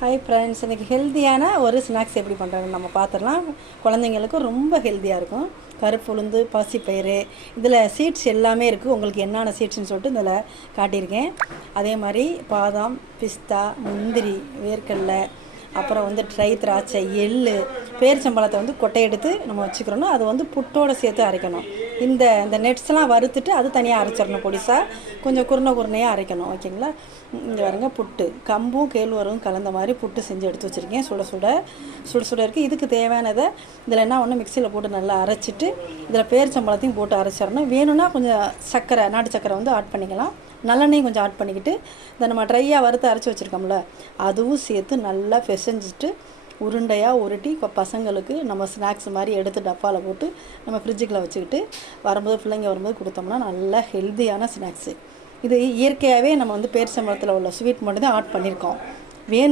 Hi friends, இன்றைக்கி ஹெல்த்தியான ஒரு ஸ்நாக்ஸ் எப்படி பண்ணுறாங்கன்னு நம்ம பார்த்துடலாம். குழந்தைங்களுக்கும் ரொம்ப ஹெல்த்தியாக இருக்கும். கருப்பு உளுந்து, பாசிப்பயிறு, இதில் சீட்ஸ் எல்லாமே இருக்குது. உங்களுக்கு என்னென்ன சீட்ஸ்னு சொல்லிட்டு இதில் காட்டியிருக்கேன். அதே மாதிரி பாதாம், பிஸ்தா, முந்திரி, வேர்க்கடலை, அப்புறம் ட்ரை திராட்சை, எள், பேரிச்சம்பழத்தை கொட்டை எடுத்து நம்ம வச்சுக்கிறோன்னா அது புட்டோடு சேர்த்து அரைக்கணும். இந்த இந்த நெட்ஸ்லாம் வறுத்துட்டு அது தனியாக அரைச்சிடணும். பொடிசாக கொஞ்சம் குருணையாக அரைக்கணும். ஓகேங்களா? இங்கே பாருங்க, புட்டு கம்பும் கேழ்வரகும் கலந்த மாதிரி புட்டு செஞ்சு எடுத்து வச்சுருக்கேன். சுட சுட இருக்குது. இதுக்கு தேவையானதை இதில் என்ன ஒன்று மிக்சியில் போட்டு நல்லா அரைச்சிட்டு இதில் பேரிச்சம்பழத்தையும் போட்டு அரைச்சிடணும். வேணும்னா கொஞ்சம் சர்க்கரை, நாட்டு சர்க்கரை ஆட் பண்ணிக்கலாம். நல்லெண்ணெயும் கொஞ்சம் ஆட் பண்ணிக்கிட்டு இந்த நம்ம ட்ரையாக வறுத்து அரைச்சி வச்சுருக்கோம்ல அதுவும் சேர்த்து நல்லா பிசைஞ்சிட்டு உருண்டையாக உருட்டி இப்போ பசங்களுக்கு நம்ம ஸ்நாக்ஸ் மாதிரி எடுத்து டப்பாவில் போட்டு நம்ம ஃப்ரிட்ஜுக்குள்ளே வச்சுக்கிட்டு பிள்ளைங்க வரும்போது கொடுத்தோம்னா நல்ல ஹெல்த்தியான ஸ்நாக்ஸு. இது இயற்கையாகவே நம்ம பேரிச்சம்பழத்தில் உள்ள ஸ்வீட் மட்டும் தான் ஆட் பண்ணியிருக்கோம். வேணும்